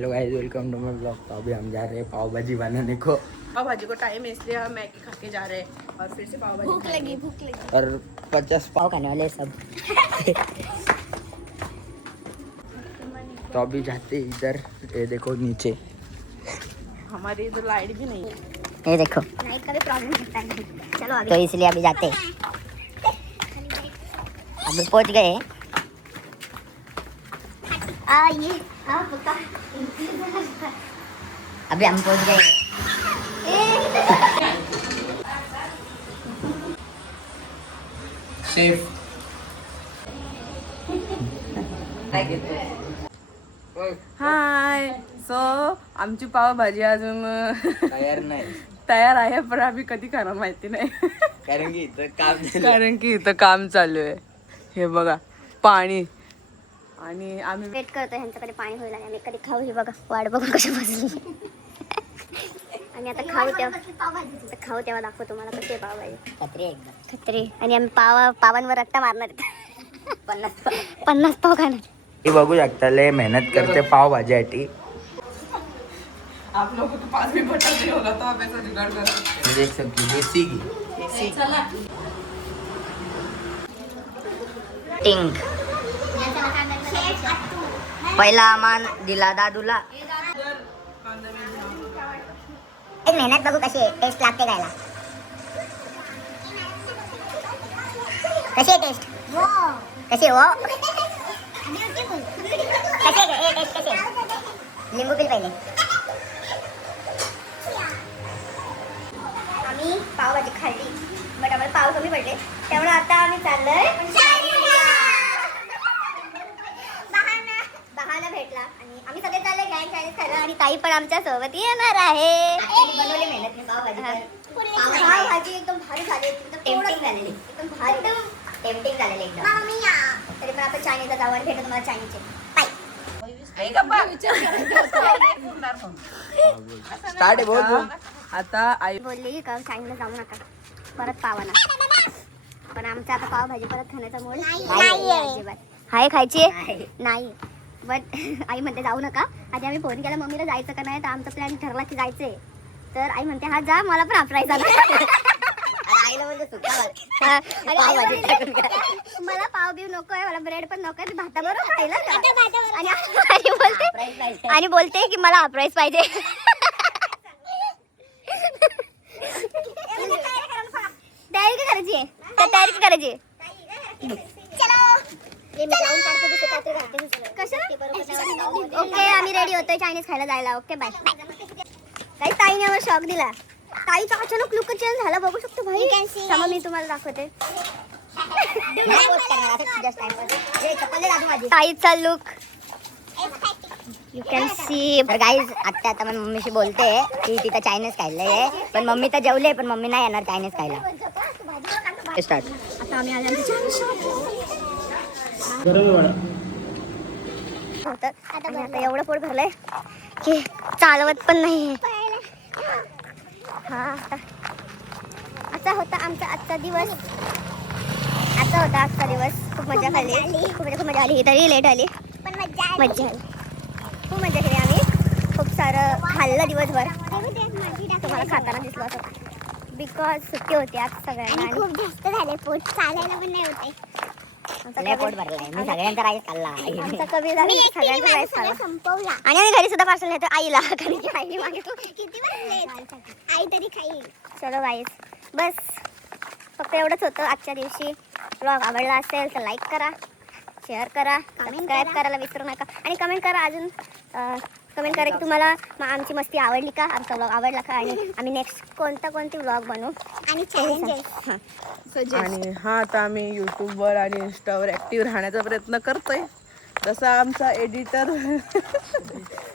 Hello guys, welcome to my blog. तो अभी हम जा रहे हैं पाव भाजी बनाने को। पाव भाजी को टाइम है इसलिए हम मैगी खा के जा रहे हैं और फिर से पाव भाजी भूख लगी और 50 पाव खाने वाले हैं सब। तो अभी जाते इधर, ये देखो नीचे हमारी इधर लाइट भी नहीं है। ये देखो लाइट का भी प्रॉब्लम होता है। चलो अभी तो इसलिए अभी जाते हैं। अभी पहुंच गए। अभी हम पहुंच गए। सेफ हाय सो आमची पाव भाजी अजून तयार नाही, तयार आहे पण आम्ही कधी खाणार माहिती नाही कारण की इथं काम झालं. कारण की इथं काम चालू आहे. हे बघा पाणी आणि आम्ही वेट करतो ह्यांच्याकडे पाणी होईल आणि आम्ही कधी खाऊ. ही बघा वाट बघून कशी बसली. आणि आता खाऊ तेव्हा दाखवतो तुम्हाला कशी आहे पावभाजी. खत्री एकदम खत्री. आणि आम्ही पावांवर रट्टा मारणार आहेत. 50 पाव खाणार. हे बघू शकता, लय मेहनत करते पाव भाजीसाठी. आप लोगों के पास भी बटन नहीं होगा तो आप ऐसा जुगाड़ करो. देख सकते देसी घी. टिंग पहिला मान दिला दादूला. एक मेहनत बघू कशी आहे, टेस्ट लागते खायला. कशी आहे टेस्ट? कशी आहे वो? कशी आहे टेस्ट? कशी आहे? लिंबू पिल पहिले. आम्ही पावभाजी खाल्ली बट आम्हाला पाव कमी पडले, त्यामुळे आता आम्ही चाललोय बहाना भेटला आणि आम्ही सगळे चालले गँग चायनीज खायला. आणि ताई पण आमच्या सोबत येणार आहे. बनवली मेहनत पावभाजी एकदम भारी झाली. टेम्पटिंग झालेली, एकदम भारी टेम्पटिंग झालेली एकदम. तरी पण आपण चायनीजला जाऊ आणि भेटू तुम्हाला चायनीजचे. स्टार्ट बोल. आता आई बोलली का चायनीजला जाऊ नका परत पावाना. पण आमचा आता पावभाजी परत खाण्याचा मूड नाही. हाय खायची नाही बट आई म्हणते जाऊ नका. आधी आम्ही फोन केला मम्मीला जायचं का नाही, तर आमचा प्लॅन ठरला की जायचंय. तर आई म्हणते हा जा, मला पण अप्राईज आला. मला पाव बिव नकोय, मला ब्रेड पण नकोय, मी भाताबरोबर खायला आणि बोलते की मला अप्राईज पाहिजे. तयारी काय करायची आहे? तयारी काय करायची? ओके आम्ही रेडी होतोय चायनीज खायला जायला. Okay bye. काही ताईने आम्हाला शॉक दिला. ताईचा अचानक लुक चेंज झाला, बघू शकतो भाई. थांबा मी तुम्हाला दाखवते ताईचा लुक. You can see. तर गाईज आता मी मम्मीशी बोलते की तिथं चायनीज खायला, पण मम्मी तर जेवले, पण मम्मी नाही येणार चायनीज खायला. स्टार्ट. आता आम्ही आता एवढं पोट भरलंय की चालवत पण नाही. हा असा होता आमचा आजचा दिवस. खूप मजा खाल्ली, खूप मजा आली. तरी लेट आली पण मजा आली. खूप मजा केली आम्ही. खूप सारं खाल्लं दिवसभर. तुम्हाला खाताना दिसलं असं बिकॉज सुट्टी होती आज सगळ्यांना आणि खूप जास्त झाले पोट, चालायला पण नाही होते. पोट भरलाय. मी सगळ्यांचा राईस खाल्ला. आमचा कमी झाला, सगळ्यांचा राईस खाल्ला संपवला. आणि आम्ही घरी सुद्धा पार्सल नेतो आईला, कारण की आईने मागितलं किती आई तरी खाईल. चलो गाईस बस फक्त एवढंच होतं आजच्या दिवशी. ब्लॉग आवडला असेल तर लाईक करा, शेअर करा, सबस्क्राईब करायला विसरू नका. आणि कमेंट करा, अजून कमेंट करा की तुम्हाला आमची मस्ती आवडली का, आमचा ब्लॉग आवडला का, आणि आम्ही नेक्स्ट कोणती ब्लॉग बनवू आणि चॅलेंजेस. आणि हा आता आम्ही यूट्यूबवर आणि इंस्टावर ॲक्टिव्ह राहण्याचा प्रयत्न करतोय. जसा आमचा एडिटर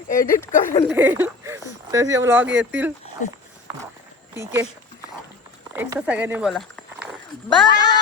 एडिट करून देईल तसे व्लॉग येतील. ठीक आहे, एक तर सगळ्यांनी बोला बाय.